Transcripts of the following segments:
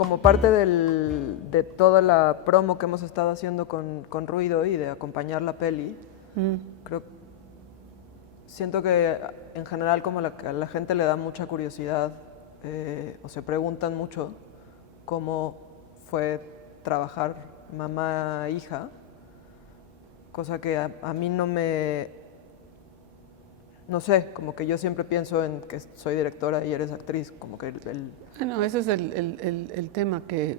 como parte de toda la promo que hemos estado haciendo con Ruido y de acompañar la peli, siento que en general como a la gente le da mucha curiosidad o se preguntan mucho cómo fue trabajar mamá e hija, cosa que a mí no me... No sé, como que yo siempre pienso en que soy directora y eres actriz, como que Bueno, ese es el tema que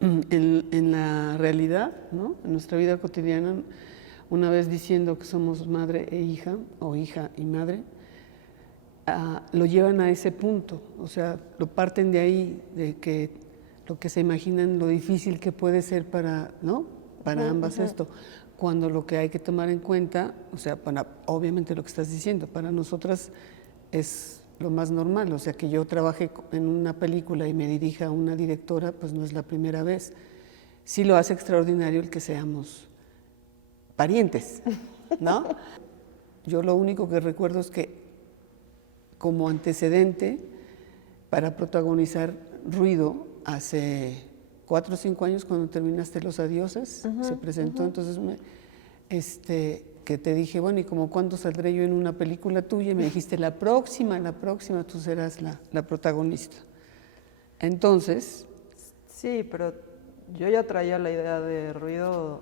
en la realidad, ¿no? En nuestra vida cotidiana, una vez diciendo que somos madre e hija, o hija y madre, lo llevan a ese punto, o sea, lo parten de ahí, de que lo que se imaginan, lo difícil que puede ser para, ¿no? Para ambas esto, cuando lo que hay que tomar en cuenta, o sea, obviamente lo que estás diciendo, para nosotras es lo más normal, o sea, que yo trabaje en una película y me dirija a una directora, pues no es la primera vez. Sí lo hace extraordinario el que seamos parientes, ¿no? Yo lo único que recuerdo es que como antecedente para protagonizar Ruido hace 4 o 5 años, cuando terminaste Los Adioses, se presentó, entonces que te dije, bueno, ¿y como cuándo saldré yo en una película tuya? Y me dijiste, la próxima, tú serás la protagonista. Entonces... Sí, pero yo ya traía la idea de Ruido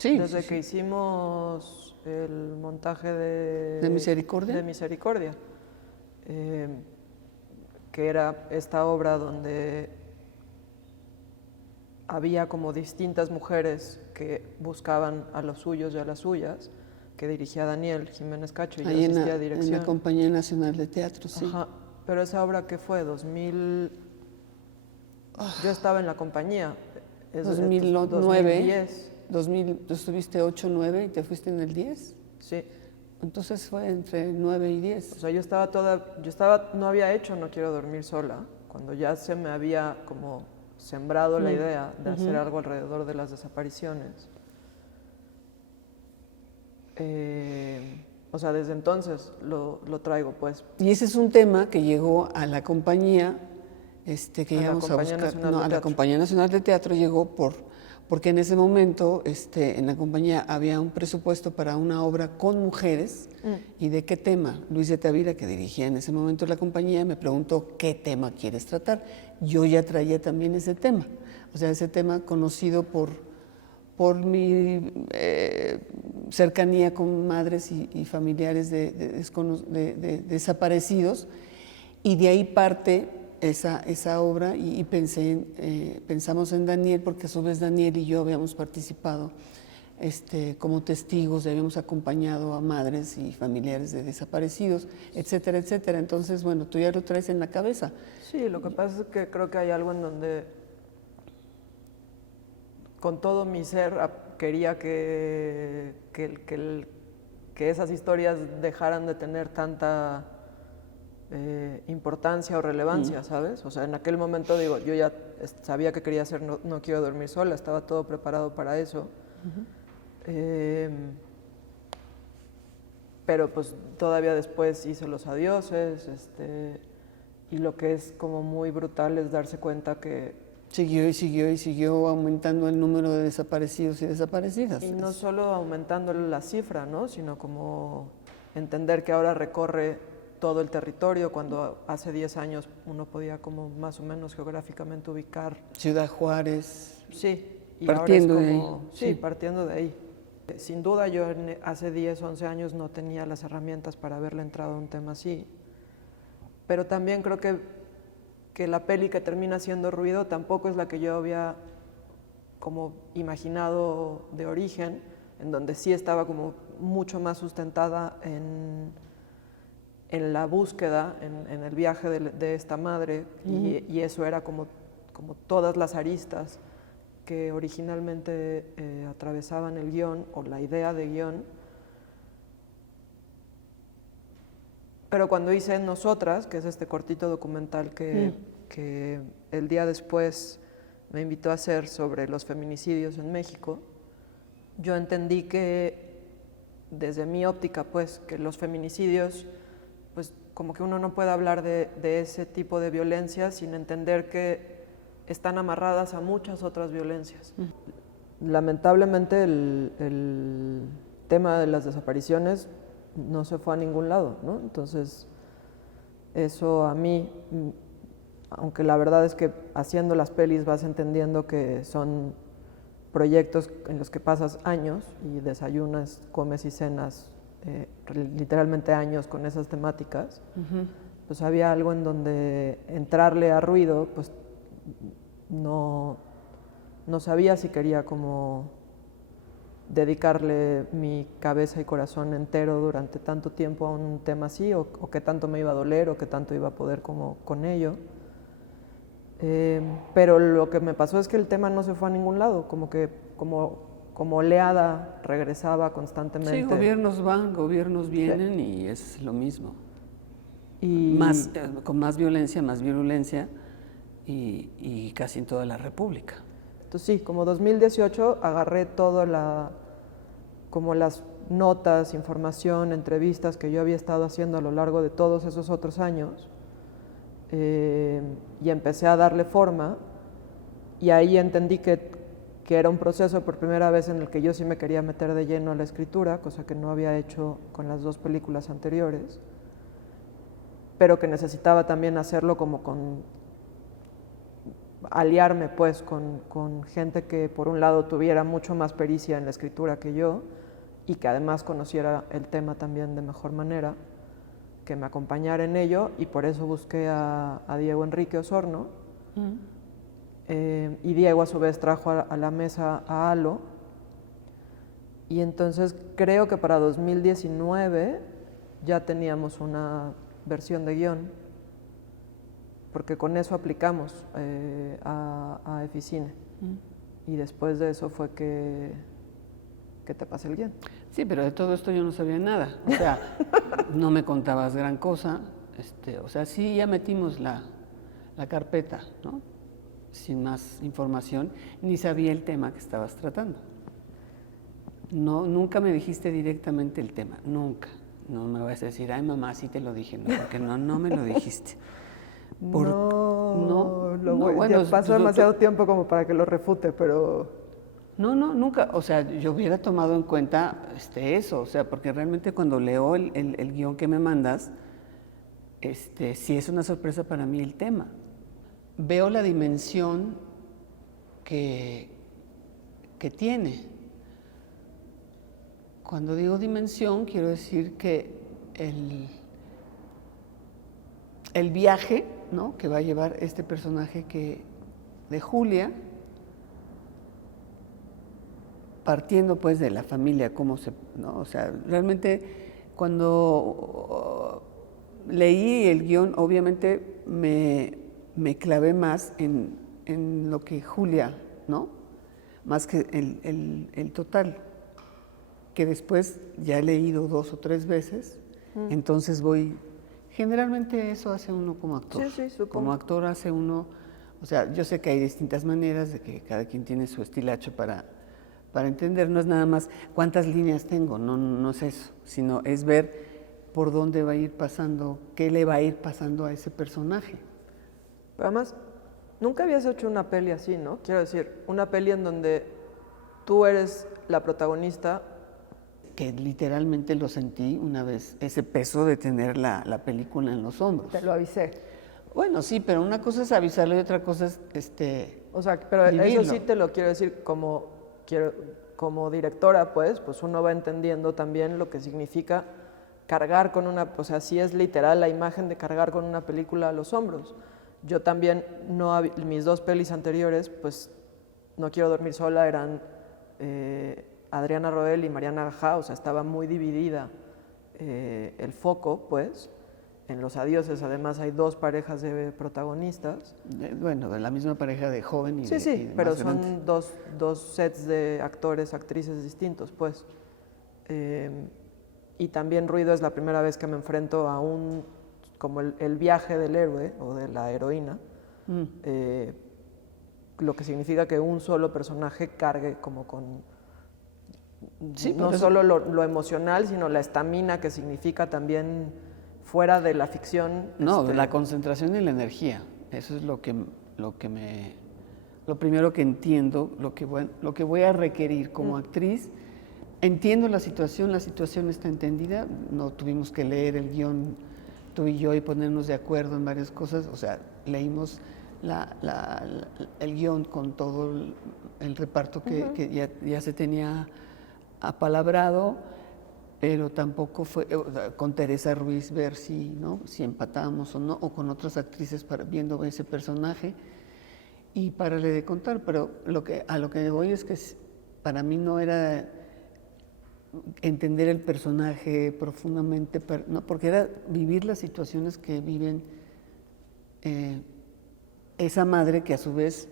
desde que hicimos el montaje de Misericordia. De Misericordia, que era esta obra donde había como distintas mujeres que buscaban a los suyos y a las suyas, que dirigía Daniel Jiménez Cacho y yo asistía a dirección. En la Compañía Nacional de Teatro, sí. Ajá, pero esa obra, ¿qué fue? Yo estaba en la compañía. 2009. 2010. ¿Tú estuviste 8, 9 y te fuiste en el 10? Sí. Entonces fue entre 9 y 10. O sea, no había hecho No quiero dormir sola, cuando ya se me había como sembrado la idea de hacer algo alrededor de las desapariciones. O sea, desde entonces lo traigo, pues. Y ese es un tema que llegó a la compañía, que íbamos a buscar. No, a la Compañía Nacional de Teatro llegó porque en ese momento en la compañía había un presupuesto para una obra con mujeres. ¿Y de qué tema? Luis de Tavira, que dirigía en ese momento la compañía, me preguntó qué tema quieres tratar. Yo ya traía también ese tema, o sea, ese tema conocido por mi cercanía con madres y familiares de desaparecidos, y de ahí parte esa obra, y pensamos en Daniel, porque a su vez Daniel y yo habíamos participado como testigos, habíamos acompañado a madres y familiares de desaparecidos, etcétera, etcétera. Entonces, bueno, tú ya lo traes en la cabeza. Sí, lo que pasa es que creo que hay algo en donde con todo mi ser quería que esas historias dejaran de tener tanta importancia o relevancia, ¿sabes? O sea, en aquel momento, digo, yo ya sabía que quería hacer No quiero dormir sola, estaba todo preparado para eso. Pero pues todavía después hice Los Adioses, y lo que es como muy brutal es darse cuenta que Siguió aumentando el número de desaparecidos y desaparecidas. Y no solo aumentando la cifra, ¿no? Sino como entender que ahora recorre todo el territorio, cuando hace 10 años uno podía como más o menos geográficamente ubicar. Ciudad Juárez. Sí, y partiendo ahora es como, de ahí. Sí, partiendo de ahí. Sin duda yo hace 10, 11 años no tenía las herramientas para haberle entrado a un tema así, pero también creo que la peli que termina siendo Ruido tampoco es la que yo había como imaginado de origen, en donde sí estaba como mucho más sustentada en la búsqueda, en el viaje de esta madre, y eso era como todas las aristas que originalmente atravesaban el guión o la idea de guión. Pero cuando hice Nosotras, que es este cortito documental que el día después me invitó a hacer sobre los feminicidios en México, yo entendí que desde mi óptica, pues, que los feminicidios, pues como que uno no puede hablar de ese tipo de violencia sin entender que están amarradas a muchas otras violencias. Lamentablemente el tema de las desapariciones no se fue a ningún lado, ¿no? Entonces, eso a mí, aunque la verdad es que haciendo las pelis vas entendiendo que son proyectos en los que pasas años y desayunas, comes y cenas literalmente años con esas temáticas, pues había algo en donde entrarle a ruido, pues no sabía si quería como dedicarle mi cabeza y corazón entero durante tanto tiempo a un tema así, o qué tanto me iba a doler, o qué tanto iba a poder como con ello. Pero lo que me pasó es que el tema no se fue a ningún lado, como que como oleada regresaba constantemente. Sí, gobiernos van, gobiernos vienen, y es lo mismo. Y Con más violencia, más virulencia, y casi en toda la República. Entonces sí, como 2018 agarré como las notas, información, entrevistas que yo había estado haciendo a lo largo de todos esos otros años, y empecé a darle forma, y ahí entendí que era un proceso por primera vez en el que yo sí me quería meter de lleno a la escritura, cosa que no había hecho con las 2 películas anteriores, pero que necesitaba también hacerlo como aliarme pues con gente que por un lado tuviera mucho más pericia en la escritura que yo y que además conociera el tema también de mejor manera, que me acompañara en ello, y por eso busqué a Diego Enrique Osorno. Y Diego a su vez trajo a la mesa a Alo, y entonces creo que para 2019 ya teníamos una versión de guión, porque con eso aplicamos a Eficine. Y después de eso fue que te pasé el guión. Sí, pero de todo esto yo no sabía nada. O sea, no me contabas gran cosa. O sea, sí, ya metimos la carpeta, ¿no? Sin más información, ni sabía el tema que estabas tratando. No, nunca me dijiste directamente el tema, nunca. No me vas a decir, ay mamá, sí te lo dije, no, porque no me lo dijiste. Bueno, bueno, ya pasó demasiado tiempo como para que lo refute, pero... No, nunca. O sea, yo hubiera tomado en cuenta eso, o sea, porque realmente cuando leo el guión que me mandas, sí es una sorpresa para mí el tema. Veo la dimensión que tiene. Cuando digo dimensión, quiero decir que el viaje, ¿no?, que va a llevar este personaje de Julia, partiendo pues de la familia, ¿no? O sea, realmente cuando leí el guión, obviamente me clavé más en lo que Julia, ¿no?, más que el total, que después ya he leído 2 o 3 veces, entonces generalmente eso hace uno como actor. Sí, supongo. Como actor hace uno, o sea, yo sé que hay distintas maneras, de que cada quien tiene su estilacho para entender, no es nada más cuántas líneas tengo, no es eso, sino es ver por dónde va a ir pasando, qué le va a ir pasando a ese personaje. Pero además, nunca habías hecho una peli así, ¿no? Quiero decir, una peli en donde tú eres la protagonista. Que literalmente lo sentí una vez, ese peso de tener la película en los hombros. Te lo avisé. Bueno, sí, pero una cosa es avisarlo y otra cosa es O sea, pero vivirlo. eso sí te lo quiero decir como directora, pues uno va entendiendo también lo que significa cargar con o sea, sí es literal la imagen de cargar con una película a los hombros. Yo también, mis 2 pelis anteriores, pues No quiero dormir sola, eran Adriana Roel y Mariana Gajá, o sea, estaba muy dividida el foco, pues. En Los Adioses, además, hay 2 parejas de protagonistas. Bueno, de la misma pareja de joven y Sí, de pero más son grande. dos sets de actores, actrices distintos, pues. Y también Ruido es la primera vez que me enfrento a como el viaje del héroe o de la heroína, lo que significa que un solo personaje cargue como con no solo lo emocional, sino la estamina que significa también fuera de la ficción. No, la concentración y la energía, eso es lo que me lo primero que entiendo, lo que voy a requerir como actriz. Entiendo la situación está entendida, no tuvimos que leer el guión tú y yo y ponernos de acuerdo en varias cosas, o sea, leímos el guión con todo el reparto que ya se tenía apalabrado, pero tampoco fue con Teresa Ruiz ver si empatábamos o no, o con otras actrices viendo ese personaje y párale de contar, pero a lo que voy es que para mí no era entender el personaje profundamente, no, porque era vivir las situaciones que viven esa madre, que a su vez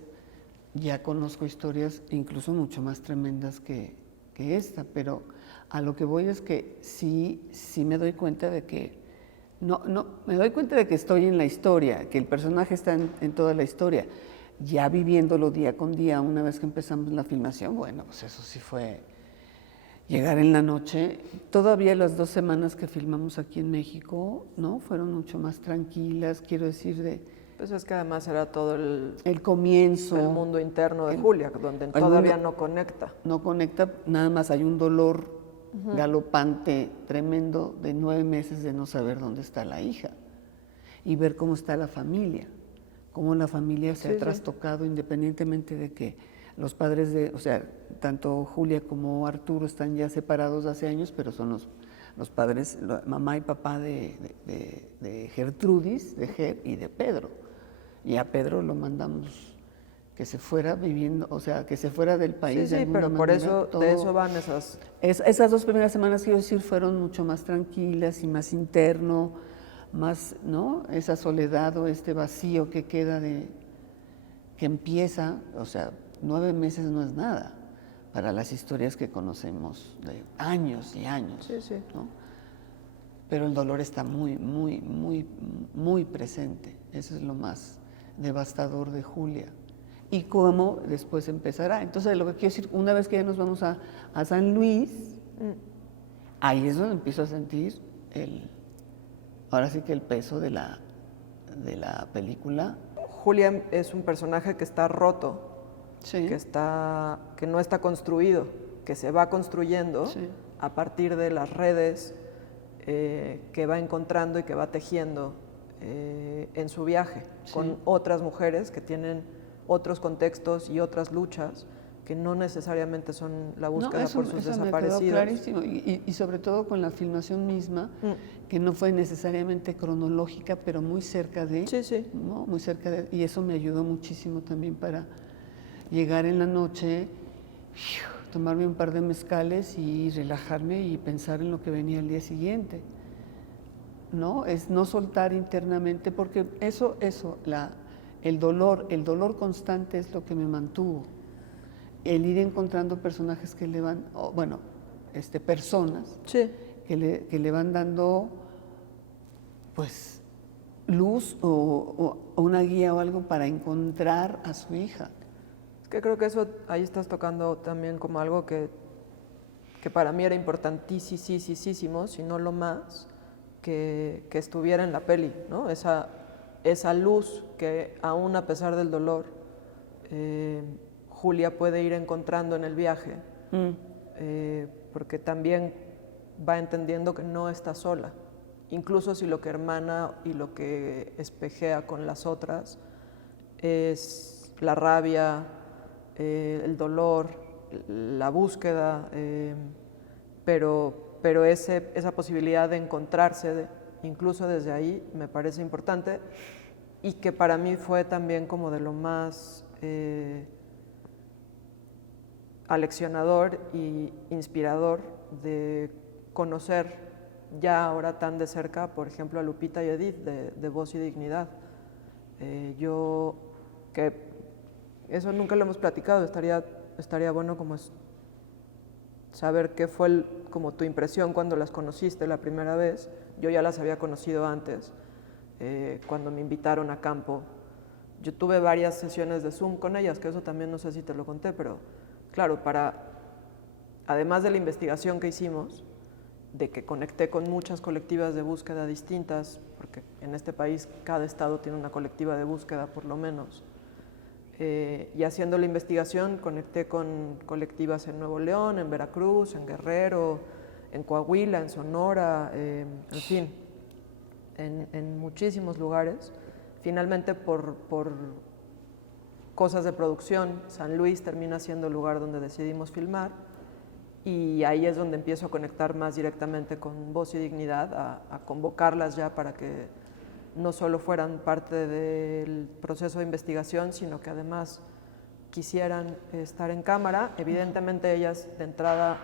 ya conozco historias incluso mucho más tremendas que esta, pero a lo que voy es que sí me doy cuenta de que me doy cuenta de que estoy en la historia, que el personaje está en toda la historia, ya viviéndolo día con día. Una vez que empezamos la filmación, bueno, pues eso sí fue llegar en la noche. Todavía las 2 semanas que filmamos aquí en México, ¿no? Fueron mucho más tranquilas, quiero decir, Pues es que además era todo el comienzo. El mundo interno de Julia, donde todavía no conecta. No conecta, nada más hay un dolor galopante, tremendo, de 9 meses de no saber dónde está la hija y ver cómo está la familia, cómo la familia se ha trastocado, independientemente de que los padres o sea, tanto Julia como Arturo están ya separados hace años, pero son los padres, mamá y papá de Gertrudis, de Ger y de Pedro. Y a Pedro lo mandamos que se fuera viviendo, o sea, que se fuera del país. Sí, pero por eso, de eso van esas... Esas 2 primeras semanas, quiero decir, fueron mucho más tranquilas y más interno, más, ¿no? Esa soledad o este vacío que queda que empieza, o sea, 9 meses no es nada para las historias que conocemos de años y años, ¿no? Pero el dolor está muy, muy, muy, muy presente. Eso es lo más devastador de Julia. Y cómo después empezará. Entonces, lo que quiero decir, una vez que ya nos vamos a San Luis, ahí es donde empiezo a sentir ahora sí que el peso de la película. Julia es un personaje que está roto, que no está construido, que se va construyendo a partir de las redes que va encontrando y que va tejiendo en su viaje con otras mujeres que tienen otros contextos y otras luchas que no necesariamente son la búsqueda por sus desaparecidos. Me quedó clarísimo. Y sobre todo con la filmación misma, que no fue necesariamente cronológica, pero muy cerca de, ¿no? Muy cerca de, y eso me ayudó muchísimo también para llegar en la noche, tomarme un par de mezcales y relajarme y pensar en lo que venía el día siguiente. ¿No? Es no soltar internamente, porque el dolor constante es lo que me mantuvo. El ir encontrando personajes que le van, personas que le van dando, pues, luz o una guía o algo para encontrar a su hija. Es que creo que eso, ahí estás tocando también como algo que para mí era importantísimo, si no lo más, que estuviera en la peli, ¿no? Esa luz que aún a pesar del dolor, Julia puede ir encontrando en el viaje, porque también va entendiendo que no está sola, incluso si lo que hermana y lo que espejea con las otras es la rabia, el dolor, la búsqueda, pero esa posibilidad de encontrarse incluso desde ahí me parece importante, y que para mí fue también como de lo más aleccionador y inspirador de conocer ya ahora tan de cerca, por ejemplo, a Lupita y Edith de Voz y Dignidad. Que eso nunca lo hemos platicado, estaría bueno como saber qué fue como tu impresión cuando las conociste la primera vez. Yo ya las había conocido antes, cuando me invitaron a campo. Yo tuve varias sesiones de Zoom con ellas, que eso también no sé si te lo conté, pero claro, además de la investigación que hicimos, de que conecté con muchas colectivas de búsqueda distintas, porque en este país cada estado tiene una colectiva de búsqueda por lo menos, Y haciendo la investigación conecté con colectivas en Nuevo León, en Veracruz, en Guerrero, en Coahuila, en Sonora, en fin, en muchísimos lugares. Finalmente, por cosas de producción, San Luis termina siendo el lugar donde decidimos filmar, y ahí es donde empiezo a conectar más directamente con Voz y Dignidad, a convocarlas ya para que no solo fueran parte del proceso de investigación, sino que además quisieran estar en cámara. Evidentemente ellas de entrada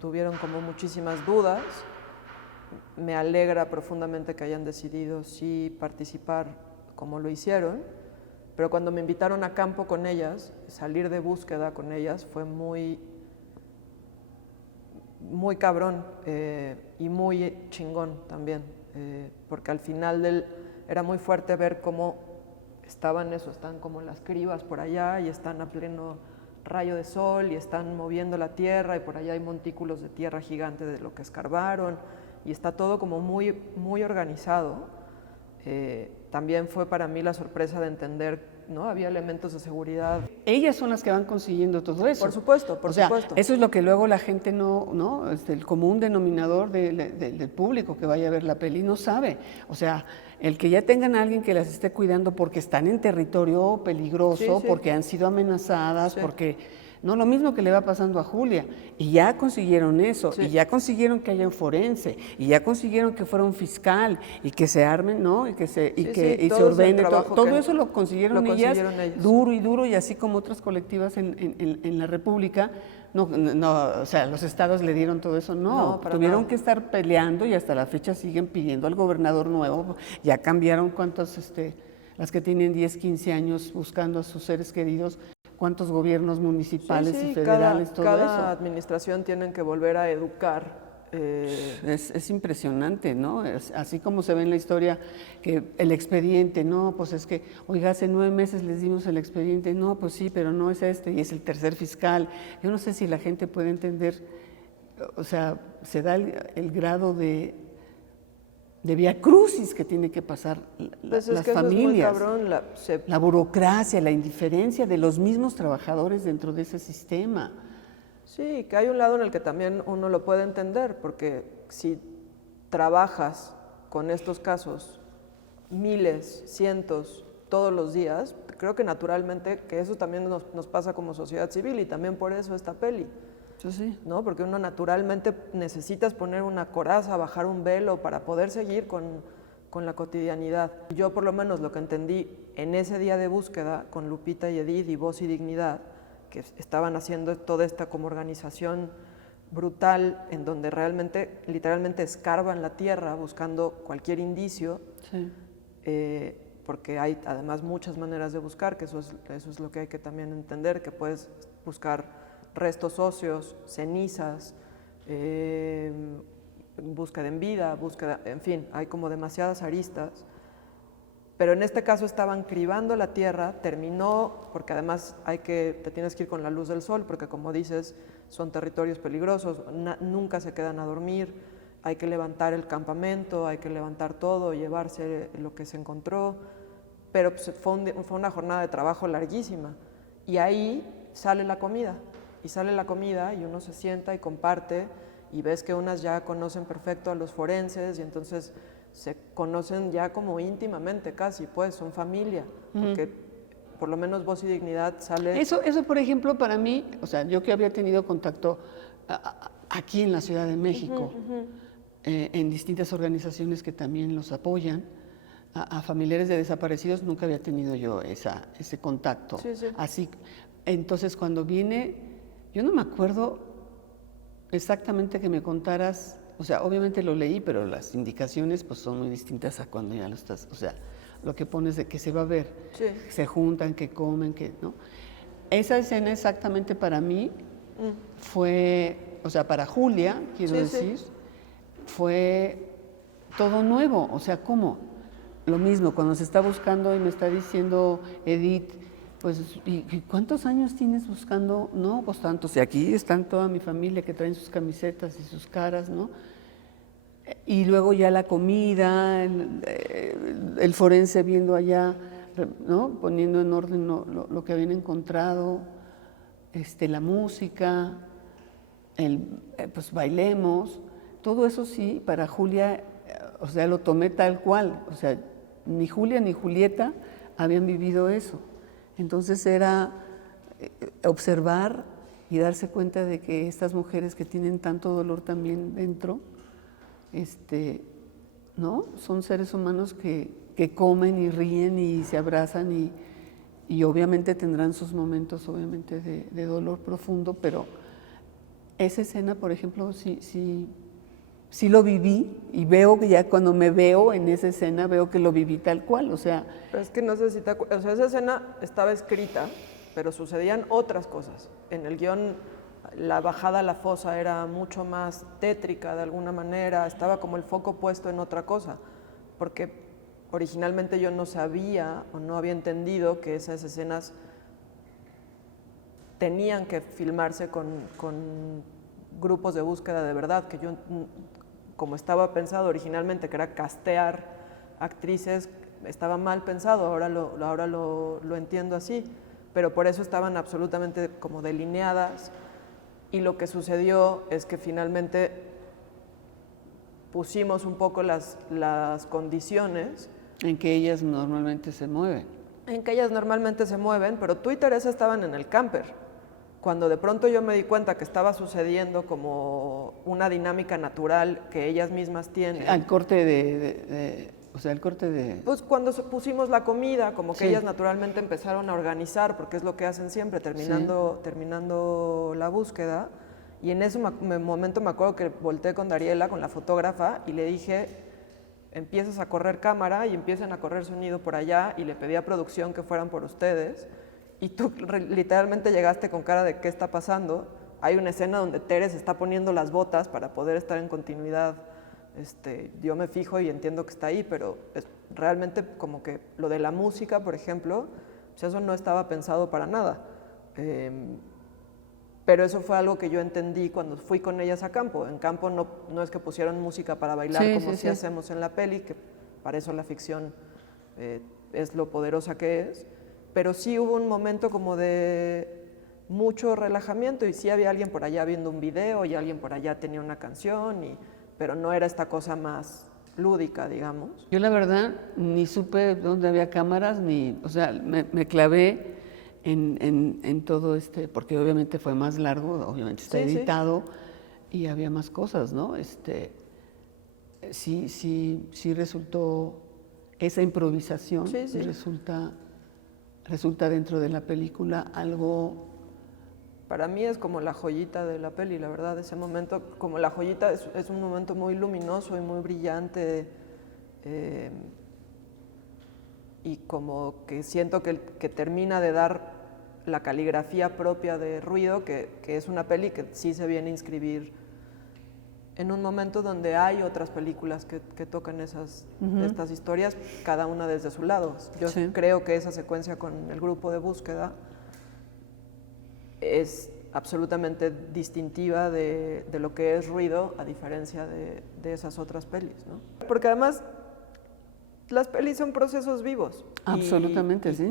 tuvieron como muchísimas dudas. Me alegra profundamente que hayan decidido sí participar como lo hicieron, pero cuando me invitaron a campo con ellas, salir de búsqueda con ellas fue muy cabrón y muy chingón también, porque al final era muy fuerte ver cómo están como las cribas por allá y están a pleno rayo de sol y están moviendo la tierra y por allá hay montículos de tierra gigante de lo que escarbaron y está todo como muy organizado. También fue para mí la sorpresa de entender, ¿no? Había elementos de seguridad. Ellas son las que van consiguiendo todo eso. Por supuesto, por supuesto. Eso es lo que luego la gente no el común denominador del público que vaya a ver la peli no sabe. O sea, el que ya tengan a alguien que las esté cuidando porque están en territorio peligroso, Sí. porque han sido amenazadas, Sí. porque... No, lo mismo que le va pasando a Julia. Y ya consiguieron eso, Sí. y ya consiguieron que haya un forense, y ya consiguieron que fuera un fiscal, y que se armen, ¿no? Y que se ordene. Todo eso lo consiguieron ellas, duro y duro, y así como otras colectivas en la República. No, o sea, los estados le dieron todo eso, no tuvieron que estar peleando y hasta la fecha siguen pidiendo al gobernador nuevo. Ya cambiaron las que tienen 10, 15 años buscando a sus seres queridos. Cuántos gobiernos municipales y federales, todo eso. Cada administración tienen que volver a educar. Es impresionante, ¿no? Así como se ve en la historia que el expediente, no, pues es que, oiga, hace 9 meses les dimos el expediente, no, pues sí, pero no es y es el tercer fiscal. Yo no sé si la gente puede entender, o sea, se da el grado de viacrucis que tiene que pasar las familias, eso es muy cabrón, la burocracia, la indiferencia de los mismos trabajadores dentro de ese sistema. Sí, que hay un lado en el que también uno lo puede entender, porque si trabajas con estos casos miles, cientos, todos los días, creo que naturalmente que eso también nos pasa como sociedad civil y también por eso esta peli. Sí. ¿No? Porque uno naturalmente necesitas poner una coraza, bajar un velo para poder seguir con la cotidianidad. Yo por lo menos lo que entendí en ese día de búsqueda con Lupita y Edith y Voz y Dignidad, que estaban haciendo toda esta como organización brutal en donde realmente, literalmente escarban la tierra buscando cualquier indicio, sí. Porque hay además muchas maneras de buscar, que eso es lo que hay que también entender, que puedes buscar restos óseos, cenizas, búsqueda en vida, en fin, hay como demasiadas aristas. Pero en este caso estaban cribando la tierra, terminó, porque además te tienes que ir con la luz del sol, porque como dices, son territorios peligrosos, nunca se quedan a dormir, hay que levantar el campamento, hay que levantar todo, llevarse lo que se encontró, pero pues, fue una jornada de trabajo larguísima. Y ahí sale la comida. Y uno se sienta y comparte y ves que unas ya conocen perfecto a los forenses y entonces se conocen ya como íntimamente casi, pues son familia, porque por lo menos Voz y Dignidad sale... Eso por ejemplo para mí, o sea, yo que había tenido contacto aquí en la Ciudad de México, en distintas organizaciones que también los apoyan, a familiares de desaparecidos nunca había tenido yo ese contacto. Sí. Así, entonces cuando viene... Yo no me acuerdo exactamente que me contaras, o sea, obviamente lo leí, pero las indicaciones pues son muy distintas a cuando ya lo estás, o sea, lo que pones de que se va a ver, se juntan, que comen, ¿no? Esa escena exactamente para mí fue, o sea, para Julia, quiero decir, fue todo nuevo, o sea, ¿cómo? Lo mismo, cuando se está buscando y me está diciendo Edith, pues, ¿y cuántos años tienes buscando? No, pues tantos. Y aquí están toda mi familia que traen sus camisetas y sus caras, ¿no? Y luego ya la comida, el forense viendo allá ¿no? Poniendo en orden lo que habían encontrado, la música, pues bailemos, todo eso sí, para Julia, o sea, lo tomé tal cual, o sea, ni Julia ni Julieta habían vivido eso. Entonces era observar y darse cuenta de que estas mujeres que tienen tanto dolor también dentro, ¿no? Son seres humanos que comen y ríen y se abrazan y obviamente tendrán sus momentos obviamente de dolor profundo, pero esa escena, por ejemplo, sí lo viví y veo que ya cuando me veo en esa escena veo que lo viví tal cual, o sea... Pero es que no sé si te acuerdas, o sea, esa escena estaba escrita, pero sucedían otras cosas. En el guión, la bajada a la fosa era mucho más tétrica de alguna manera, estaba como el foco puesto en otra cosa, porque originalmente yo no sabía o no había entendido que esas escenas tenían que filmarse con grupos de búsqueda de verdad, que yo, como estaba pensado originalmente, que era castear actrices, estaba mal pensado, ahora lo entiendo así, pero por eso estaban absolutamente como delineadas, y lo que sucedió es que finalmente pusimos un poco las condiciones en que ellas normalmente se mueven. En que ellas normalmente se mueven, pero tú y Teresa estaban en el camper. Cuando de pronto yo me di cuenta que estaba sucediendo como una dinámica natural que ellas mismas tienen. Al corte o sea, el corte de... Pues cuando pusimos la comida, como que sí. Ellas naturalmente empezaron a organizar, porque es lo que hacen siempre, terminando la búsqueda. Y en ese momento me acuerdo que volteé con Dariela, con la fotógrafa, y le dije, empiezas a correr cámara y empiezan a correr sonido por allá, y le pedí a producción que fueran por ustedes. Y tú literalmente llegaste con cara de ¿qué está pasando? Hay una escena donde Tere se está poniendo las botas para poder estar en continuidad. Yo me fijo y entiendo que está ahí, pero realmente como que lo de la música, por ejemplo, pues eso no estaba pensado para nada. Pero eso fue algo que yo entendí cuando fui con ellas a campo. En campo no es que pusieron música para bailar como sí hacemos en la peli, que para eso la ficción es lo poderosa que es. Pero sí hubo un momento como de mucho relajamiento y sí había alguien por allá viendo un video y alguien por allá tenía una canción, pero no era esta cosa más lúdica, digamos. Yo la verdad ni supe dónde había cámaras, o sea, me clavé en todo porque obviamente fue más largo, obviamente está editado y había más cosas, ¿no? Sí resultó, esa improvisación resulta dentro de la película algo... Para mí es como la joyita de la peli, la verdad, ese momento, como la joyita es un momento muy luminoso y muy brillante, y como que siento que termina de dar la caligrafía propia de Ruido, que es una peli que sí se viene a inscribir en un momento donde hay otras películas que tocan estas historias, cada una desde su lado. Yo creo que esa secuencia con el grupo de búsqueda es absolutamente distintiva de lo que es Ruido, a diferencia de esas otras pelis, ¿no? Porque además las pelis son procesos vivos. Absolutamente, y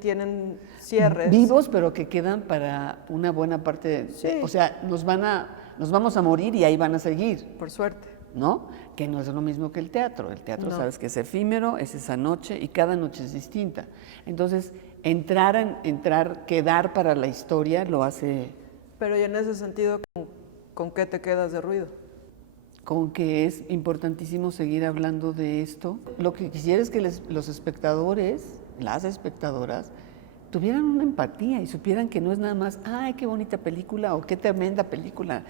tienen cierres. Vivos, pero que quedan para una buena parte. O sea, nos vamos a morir y ahí van a seguir. Por suerte. ¿No? Que no es lo mismo que el teatro. El teatro, sabes que es efímero, es esa noche y cada noche es distinta. Entonces, quedar para la historia lo hace... Pero y en ese sentido, ¿con qué te quedas de Ruido? Con que es importantísimo seguir hablando de esto. Lo que quisiera es que los espectadores, las espectadoras, tuvieran una empatía y supieran que no es nada más, ¡ay, qué bonita película! O ¡qué tremenda película!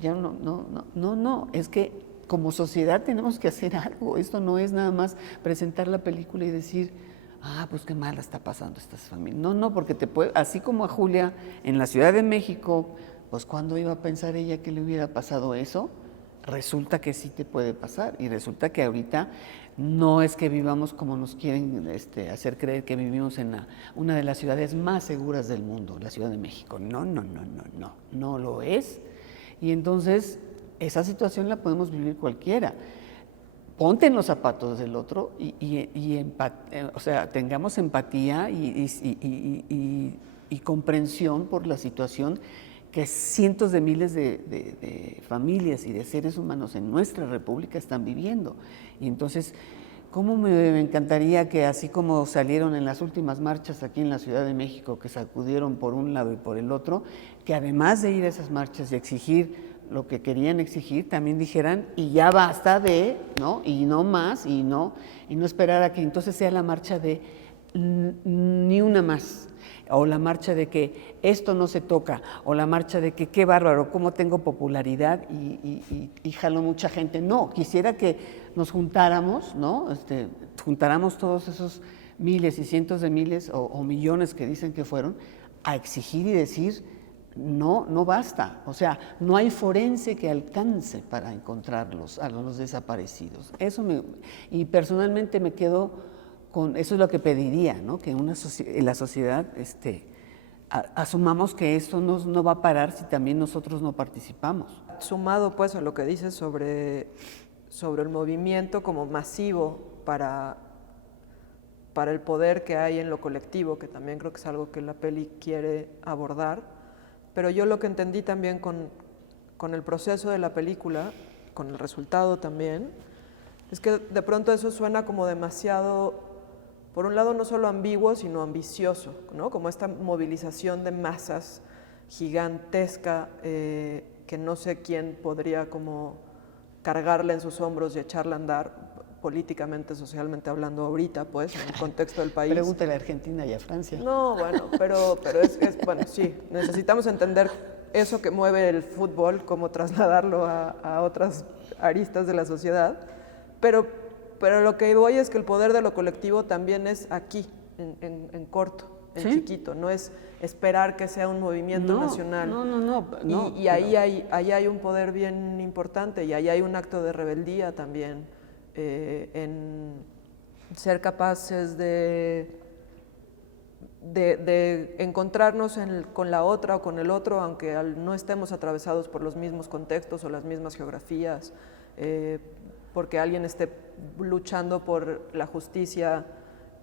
Ya no, es que como sociedad tenemos que hacer algo. Esto no es nada más presentar la película y decir, pues qué mala está pasando estas familias. No, porque así como a Julia en la Ciudad de México, pues ¿cuándo iba a pensar ella que le hubiera pasado eso? Resulta que sí te puede pasar y resulta que ahorita no es que vivamos como nos quieren hacer creer que vivimos en una de las ciudades más seguras del mundo, la Ciudad de México. No lo es. Y entonces esa situación la podemos vivir cualquiera. ponte en los zapatos del otro o sea, tengamos empatía y comprensión por la situación que cientos de miles de familias y de seres humanos en nuestra república están viviendo. Y entonces, ¿cómo me encantaría que así como salieron en las últimas marchas aquí en la Ciudad de México, que sacudieron por un lado y por el otro, que además de ir a esas marchas y exigir lo que querían exigir, también dijeran, y ya basta de, ¿no? Y no más, y no esperar a que entonces sea la marcha de ni una más, o la marcha de que esto no se toca, o la marcha de que qué bárbaro, cómo tengo popularidad y jalo mucha gente. No, quisiera que nos juntáramos, ¿no? Juntáramos todos esos miles y cientos de miles o millones que dicen que fueron, a exigir y decir, no basta, o sea, no hay forense que alcance para encontrarlos, a los desaparecidos. Y personalmente me quedo con, eso es lo que pediría, ¿no? Que en la sociedad asumamos que esto no va a parar si también nosotros no participamos. Sumado pues a lo que dices sobre el movimiento como masivo para el poder que hay en lo colectivo, que también creo que es algo que la peli quiere abordar. Pero yo lo que entendí también con el proceso de la película, con el resultado también, es que de pronto eso suena como demasiado, por un lado no solo ambiguo, sino ambicioso, ¿no? Como esta movilización de masas gigantesca que no sé quién podría como cargarla en sus hombros y echarla a andar políticamente, socialmente hablando ahorita, pues, en el contexto del país. Pregúntale a Argentina y a Francia. No, bueno, pero bueno, sí, necesitamos entender eso que mueve el fútbol, cómo trasladarlo a otras aristas de la sociedad, pero lo que voy es que el poder de lo colectivo también es aquí, en corto, en ¿Sí? chiquito, no es esperar que sea un movimiento nacional. No. Y ahí hay un poder bien importante, y ahí hay un acto de rebeldía también, en ser capaces de encontrarnos con la otra o con el otro, aunque no estemos atravesados por los mismos contextos o las mismas geografías, porque alguien esté luchando por la justicia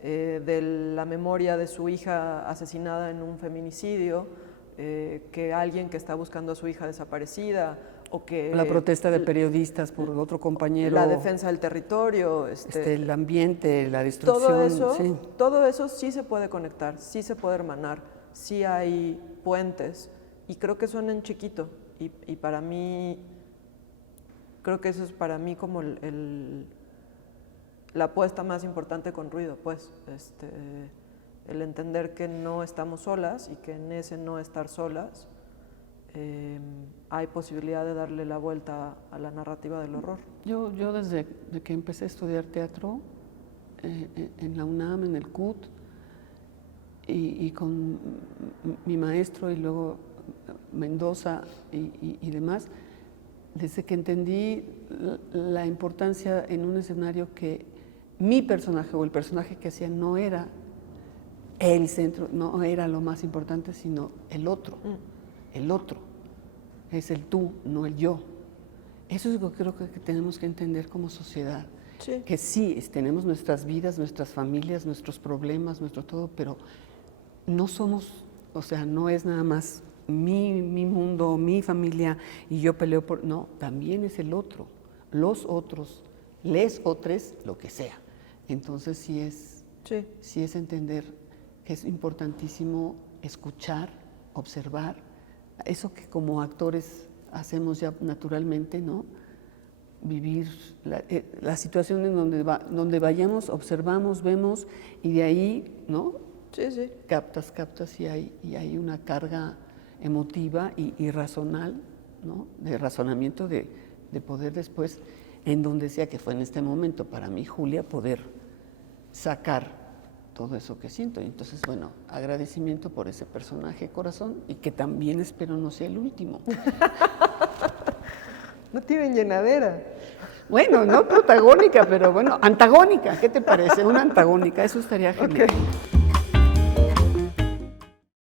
de la memoria de su hija asesinada en un feminicidio, que alguien que está buscando a su hija desaparecida, o que la protesta de periodistas por otro compañero, la defensa del territorio, el ambiente, la destrucción. Todo eso sí se puede conectar, sí se puede hermanar, sí hay puentes, y creo que suenan chiquito, y para mí, creo que eso es para mí como la apuesta más importante con Ruido, pues, el entender que no estamos solas y que en ese no estar solas hay posibilidad de darle la vuelta a la narrativa del horror. Yo desde que empecé a estudiar teatro en la UNAM, en el CUT, y con mi maestro y luego Mendoza y demás, desde que entendí la importancia en un escenario que mi personaje o el personaje que hacía no era el centro, no era lo más importante, sino el otro. El otro es el tú, no el yo. Eso es lo que creo que tenemos que entender como sociedad. Sí. Que sí, tenemos nuestras vidas, nuestras familias, nuestros problemas, nuestro todo, pero no somos, o sea, no es nada más mi mundo, mi familia y yo peleo por... No, también es el otro, los otros, les otros, lo que sea. Entonces sí es entender que es importantísimo escuchar, observar, eso que como actores hacemos ya naturalmente, ¿no? Vivir la situación en donde vayamos, observamos, vemos, y de ahí, ¿no? Sí. Captas y hay una carga emotiva y razonal, ¿no? De razonamiento de poder después, en donde sea que fue en este momento, para mí, Julia, poder sacar todo eso que siento. Y entonces, bueno, agradecimiento por ese personaje, corazón, y que también espero no sea el último. No tienen llenadera. Bueno, no protagónica, pero bueno, antagónica. ¿Qué te parece? Una antagónica, eso estaría genial. Okay.